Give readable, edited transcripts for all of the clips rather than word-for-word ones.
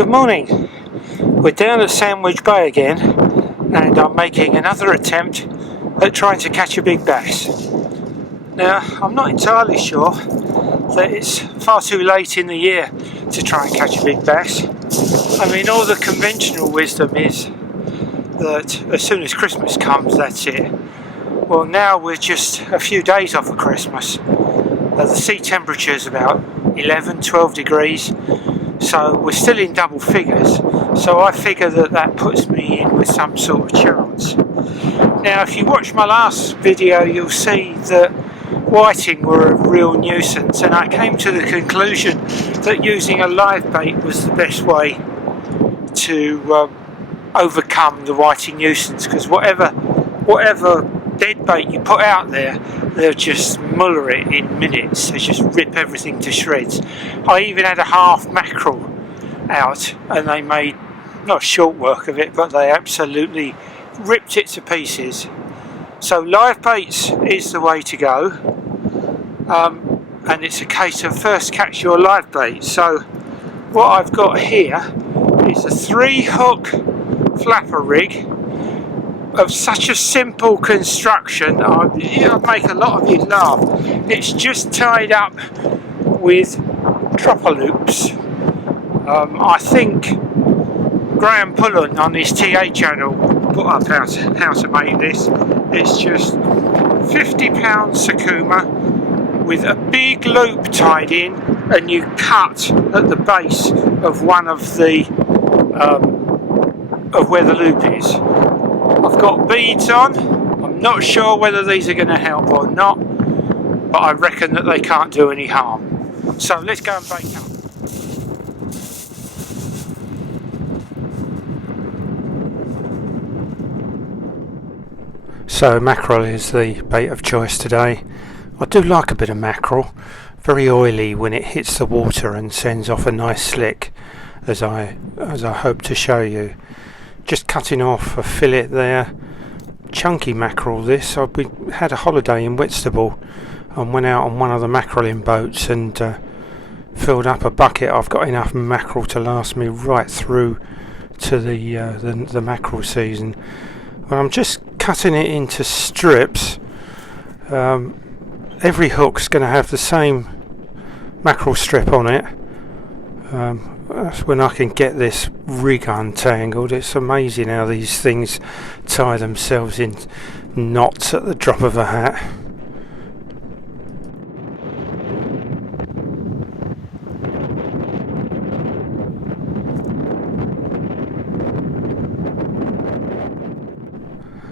Good morning. We're down at Sandwich Bay again, and I'm making another attempt at trying to catch a big bass. Now, I'm not entirely sure that it's far too late in the year to try and catch a big bass. I mean, all the conventional wisdom is that as soon as Christmas comes, that's it. Well, now we're just a few days off of Christmas. The sea temperature is about 11, 12 degrees. So we're still in double figures, so I figure that puts me in with some sort of chance. Now, if you watch my last video, you'll see that whiting were a real nuisance, and I came to the conclusion that using a live bait was the best way to overcome the whiting nuisance, because whatever dead bait you put out there, they'll just muller it in minutes. They just rip everything to shreds. I even had a half mackerel out, and they made not short work of it, but they absolutely ripped it to pieces. So live baits is the way to go, and it's a case of first catch your live bait. So what I've got here is a 3-hook flapper rig of such a simple construction. I'll make a lot of you laugh. It's just tied up with dropper loops. I think Graham Pullen on his TA channel put up how to make this. It's just 50-pound Sakuma with a big loop tied in, and you cut at the base of one of the of where the loop is. I've got beads on. I'm not sure whether these are going to help or not, but I reckon that they can't do any harm. So let's go and bait up. So mackerel is the bait of choice today. I do like a bit of mackerel. Very oily when it hits the water and sends off a nice slick, as I hope to show you. Just cutting off a fillet there. Chunky mackerel this. We had a holiday in Whitstable and went out on one of the mackerelling boats and filled up a bucket. I've got enough mackerel to last me right through to the mackerel season. Well, I'm just cutting it into strips. Every hook's going to have the same mackerel strip on it. That's when I can get this rig untangled. It's amazing how these things tie themselves in knots at the drop of a hat.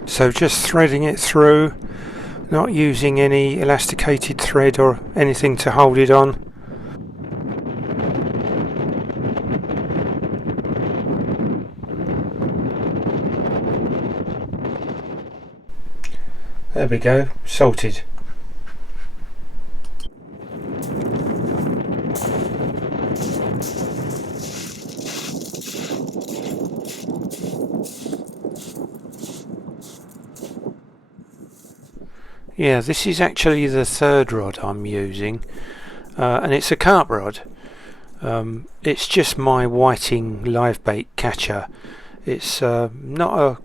So just threading it through, not using any elasticated thread or anything to hold it on. There we go, salted. Yeah, this is actually the third rod I'm using, and it's a carp rod. It's just my whiting live bait catcher. It's not a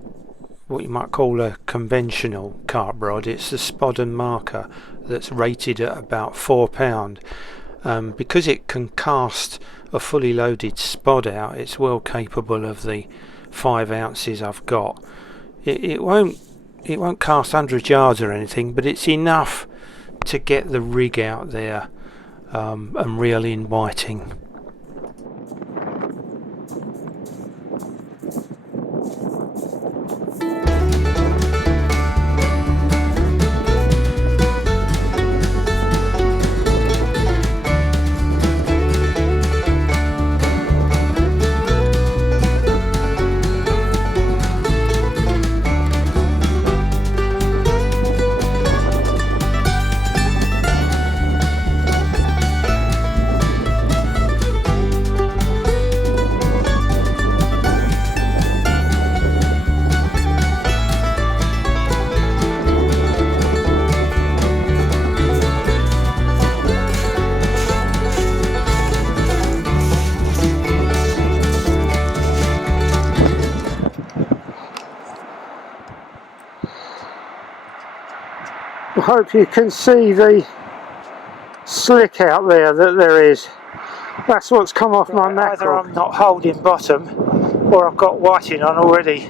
what you might call a conventional carp rod. It's the Spodden marker that's rated at about £4. Because it can cast a fully loaded spod out, it's well capable of the 5 ounces I've got. It won't cast 100 yards or anything, but it's enough to get the rig out there and reel in whiting. hope you can see the slick out there that there is. That's what's come off my mackerel. Either I'm not holding bottom or I've got whiting on already.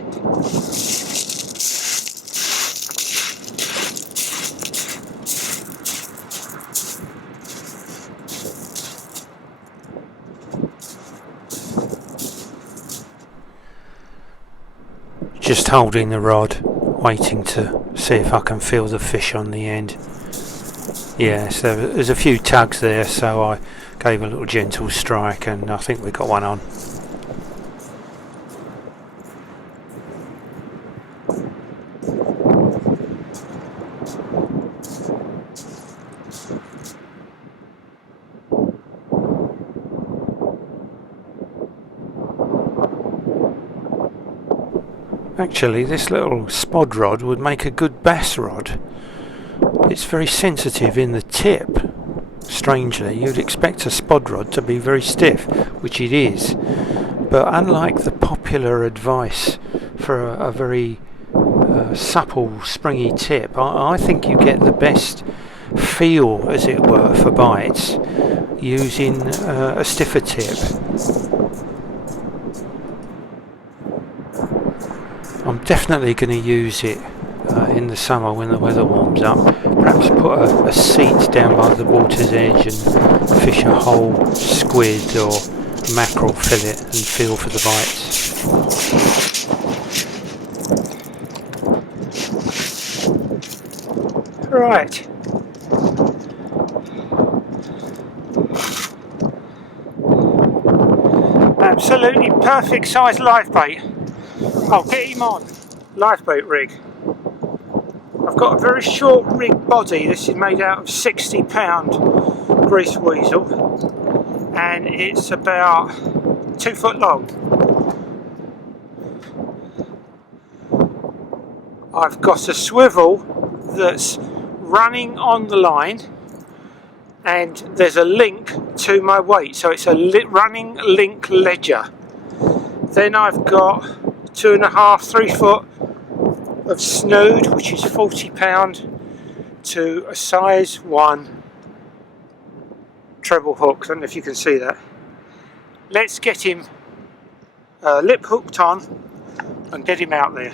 Just holding the rod, waiting to see if I can feel the fish on the end. Yeah, so there's a few tugs there, so I gave a little gentle strike and I think we got one on. Actually, this little spod rod would make a good bass rod. It's very sensitive in the tip. Strangely, you'd expect a spod rod to be very stiff, which it is. But unlike the popular advice for a very supple, springy tip, I think you get the best feel, as it were, for bites using a stiffer tip. I'm definitely going to use it in the summer when the weather warms up. Perhaps put a seat down by the water's edge and fish a whole squid or mackerel fillet and feel for the bites. Right. Absolutely perfect size live bait. I'll get him on. Live bait rig. I've got a very short rig body. This is made out of 60-pound grease weasel and it's about 2 foot long. I've got a swivel that's running on the line and there's a link to my weight, so it's a running link ledger. Then I've got 2.5, 3 foot of snood, which is 40-pound, to a size 1 treble hook. I don't know if you can see that. Let's get him lip hooked on and get him out there.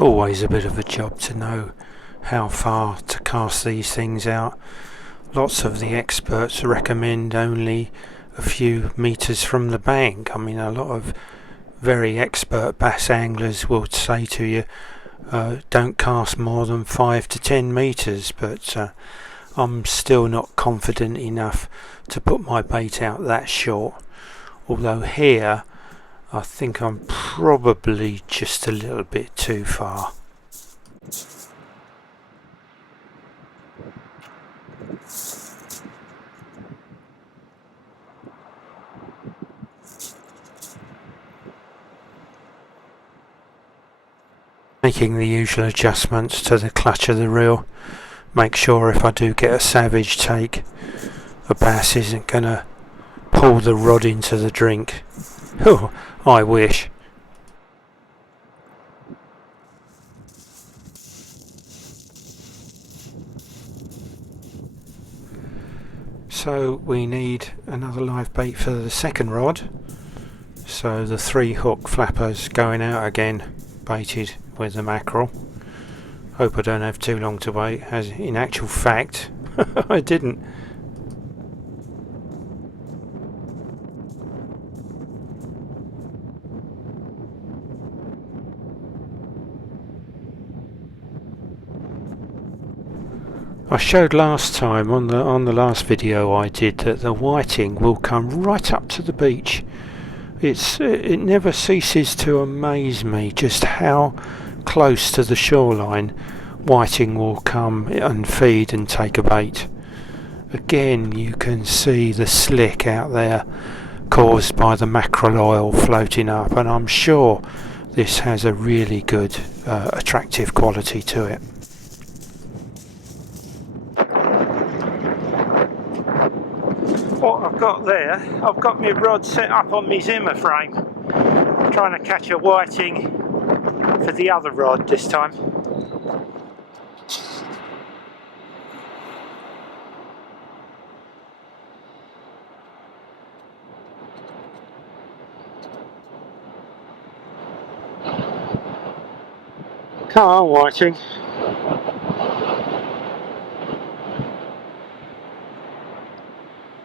Always a bit of a job to know how far to cast these things out. Lots of the experts recommend only a few meters from the bank. I mean, a lot of very expert bass anglers will say to you, don't cast more than 5 to 10 meters, but I'm still not confident enough to put my bait out that short. Although here I think I'm probably just a little bit too far. Making the usual adjustments to the clutch of the reel. Make sure if I do get a savage take, a bass isn't going to pull the rod into the drink. Oh, I wish. So we need another live bait for the second rod. So the 3 hook flappers going out again, baited with the mackerel. Hope I don't have too long to wait, as in actual fact I didn't. I showed last time on the last video I did that the whiting will come right up to the beach It never ceases to amaze me just how close to the shoreline whiting will come and feed and take a bait. Again, you can see the slick out there caused by the mackerel oil floating up, and I'm sure this has a really good attractive quality to it. What I've got there, I've got my rod set up on my Zimmer frame, trying to catch a whiting for the other rod this time. Come on, whiting.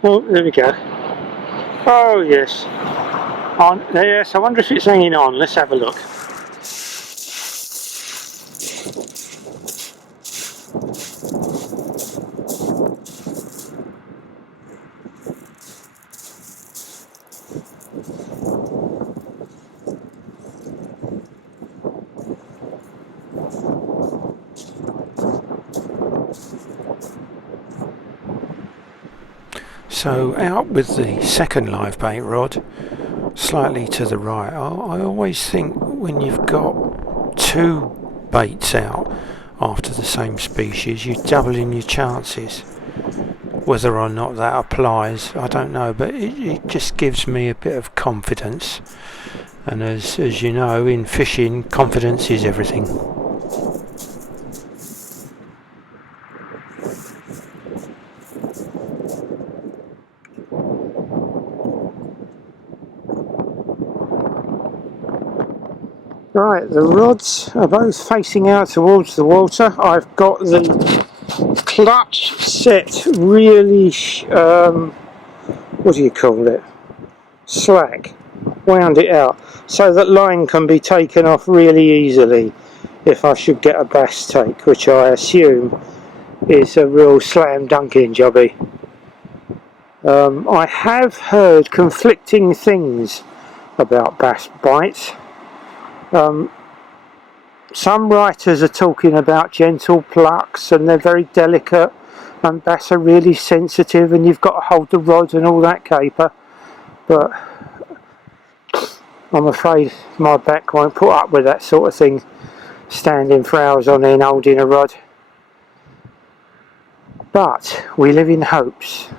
Oh, there we go. Oh yes. On, yes, I wonder if it's hanging on. Let's have a look. So out with the second live bait rod, slightly to the right. I always think when you've got two baits out after the same species, you're doubling your chances. Whether or not that applies, I don't know, but it just gives me a bit of confidence. And as you know, in fishing, confidence is everything. Right, the rods are both facing out towards the water. I've got the clutch set really, what do you call it? Slack. Wound it out so that line can be taken off really easily if I should get a bass take, which I assume is a real slam dunking jobby. I have heard conflicting things about bass bites. Some writers are talking about gentle plucks and they're very delicate, and bass are really sensitive and you've got to hold the rod and all that caper, but I'm afraid my back won't put up with that sort of thing, standing for hours on end holding a rod. But we live in hopes.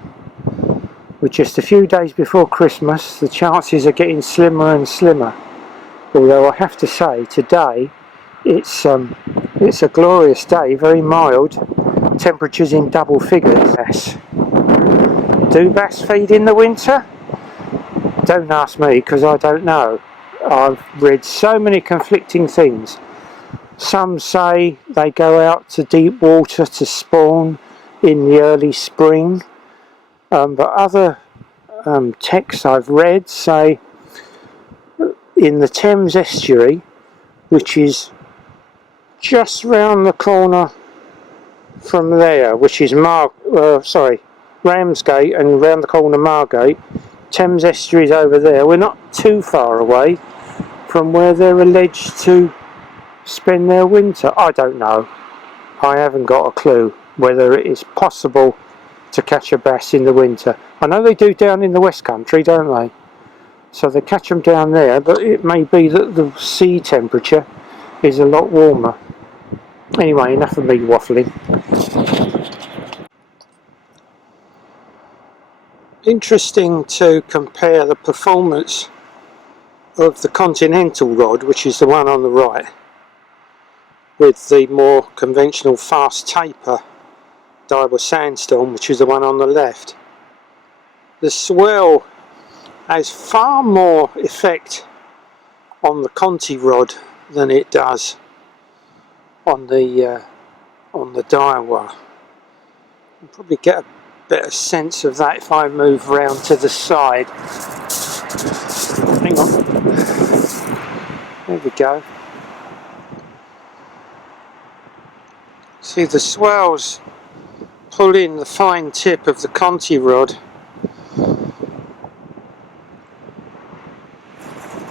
With just a few days before Christmas, the chances are getting slimmer and slimmer. Although I have to say, today it's a glorious day, very mild, temperatures in double figures. Bass. Do bass feed in the winter? Don't ask me, because I don't know. I've read so many conflicting things. Some say they go out to deep water to spawn in the early spring, but other texts I've read say in the Thames estuary, which is just round the corner from there, which is Ramsgate, and round the corner Margate. Thames estuary is over there. We're not too far away from where they're alleged to spend their winter. I don't know. I haven't got a clue whether it is possible to catch a bass in the winter. I know they do down in the West Country, don't they? So they catch them down there, but it may be that the sea temperature is a lot warmer. Anyway, enough of me waffling. Interesting to compare the performance of the Continental rod, which is the one on the right, with the more conventional fast taper Daiwa Sandstorm, which is the one on the left. The swell has far more effect on the Conti rod than it does on the Daiwa. You'll probably get a better sense of that if I move round to the side. Hang on. There we go. See, the swells pull in the fine tip of the Conti rod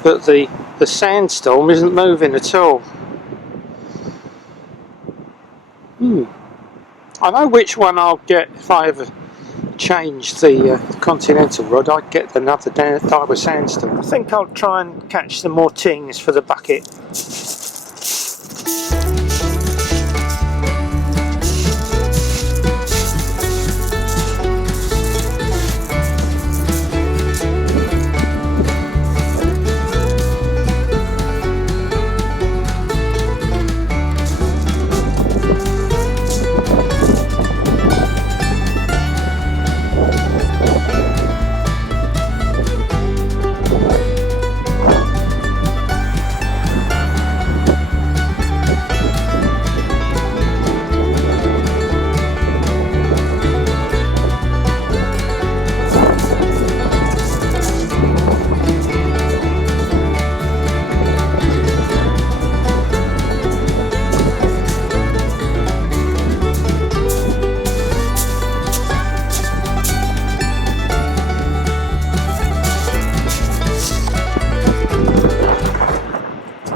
but the sandstorm isn't moving at all. I know which one I'll get if I ever change the continental rod. I'd get another type of sandstorm. I think I'll try and catch some more tings for the bucket.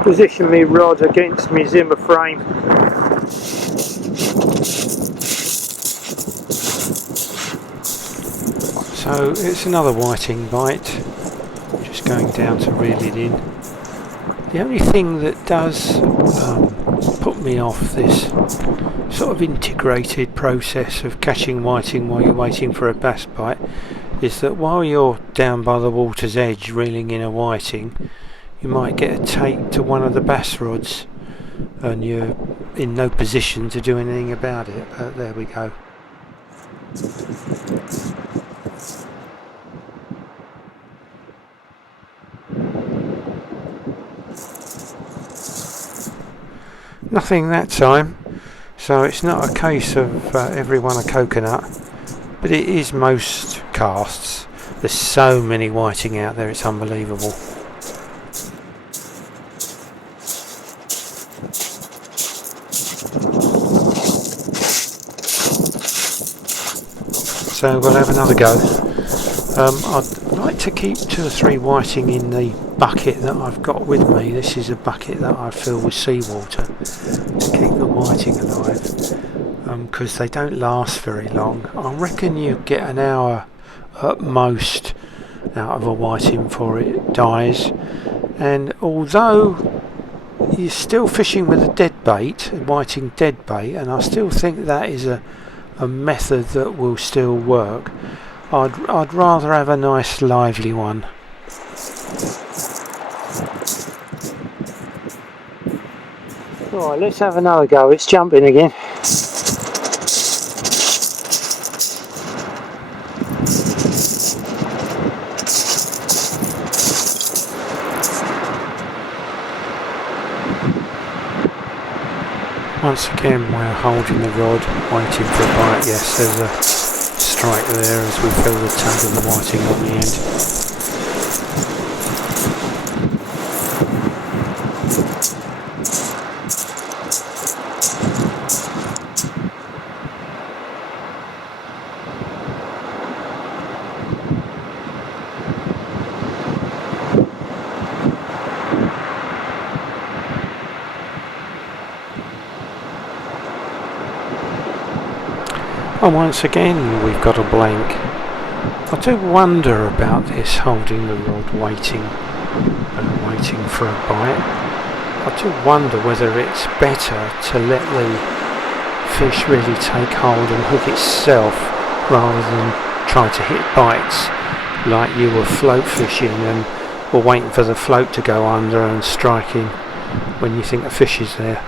Position me rod against my Zimmer frame. So it's another whiting bite, just going down to reel it in. The only thing that does put me off this sort of integrated process of catching whiting while you're waiting for a bass bite is that while you're down by the water's edge reeling in a whiting, you might get a take to one of the bass rods and you're in no position to do anything about it, but there we go. Nothing that time, so it's not a case of everyone a coconut, but it is most casts. There's so many whiting out there, it's unbelievable. So we'll have another go. I'd like to keep 2 or 3 whiting in the bucket that I've got with me. This is a bucket that I fill with seawater to keep the whiting alive, because they don't last very long. I reckon you get an hour at most out of a whiting before it dies, and although you're still fishing with a dead bait, a whiting dead bait, and I still think that is a method that will still work, I'd rather have a nice lively one. Alright, let's have another go. It's jumping again. Once again we're holding the rod, waiting for a bite. Yes, there's a strike there as we feel the tug of the whiting on the end. And once again we've got a blank. I do wonder about this holding the rod waiting for a bite. I do wonder whether it's better to let the fish really take hold and hook itself rather than try to hit bites like you were float fishing and were waiting for the float to go under and striking when you think a fish is there.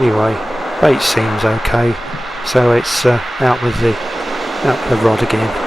Anyway, bait seems okay, so it's out with the rod again.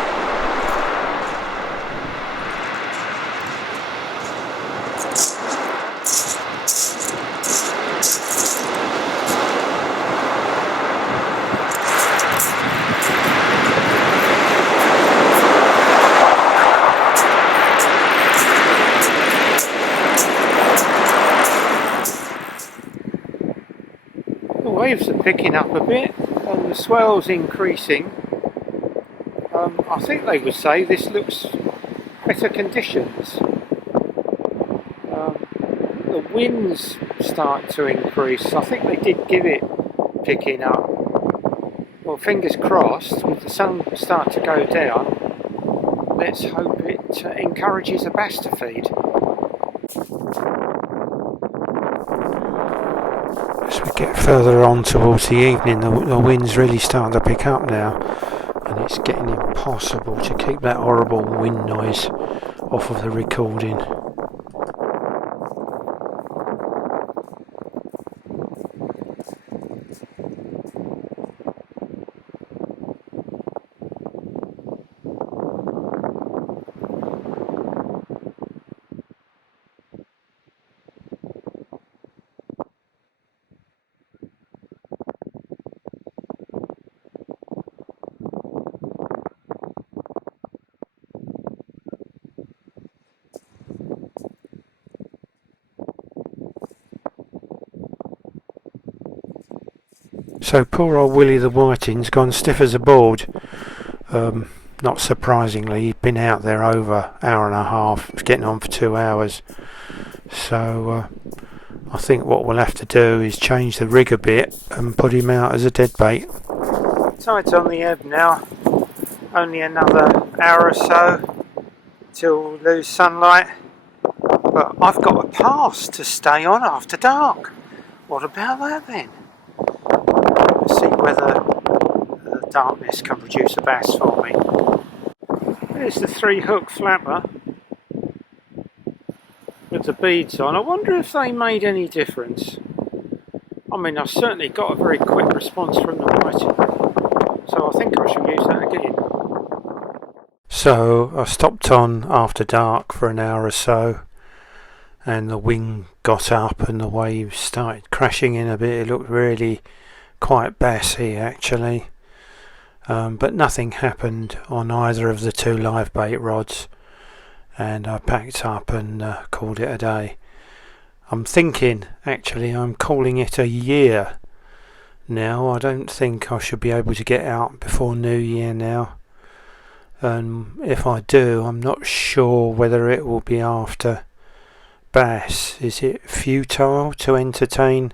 picking up a bit and the swell's increasing. I think they would say this looks better conditions. The winds start to increase. I think they did give it picking up. Well, fingers crossed, with the sun start to go down, let's hope it encourages the bass to feed. As we get further on towards the evening, the wind's really starting to pick up now, and it's getting impossible to keep that horrible wind noise off of the recording. So poor old Willie the Whiting's gone stiff as a board. Not surprisingly, he'd been out there over an hour and a half, it's getting on for 2 hours. So I think what we'll have to do is change the rig a bit and put him out as a dead bait. Tide's on the ebb now. Only another hour or so till we lose sunlight. But I've got a pass to stay on after dark. What about that then? Let's see whether the darkness can produce a bass for me. There's the 3-hook flapper with the beads on. I wonder if they made any difference. I mean, I've certainly got a very quick response from the Whiting, so I think I shall use that again. So I stopped on after dark for an hour or so, and the wind got up and the waves started crashing in a bit. It looked really quite bassy actually, but nothing happened on either of the 2 live bait rods, and I packed up and called it a day. I'm thinking actually I'm calling it a year now. I don't think I should be able to get out before New Year now, and if I do, I'm not sure whether it will be after bass. Is it futile to entertain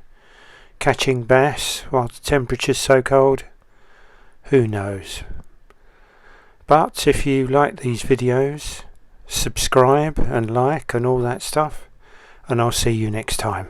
catching bass while the temperature's so cold? Who knows? But if you like these videos, subscribe and like and all that stuff, and I'll see you next time.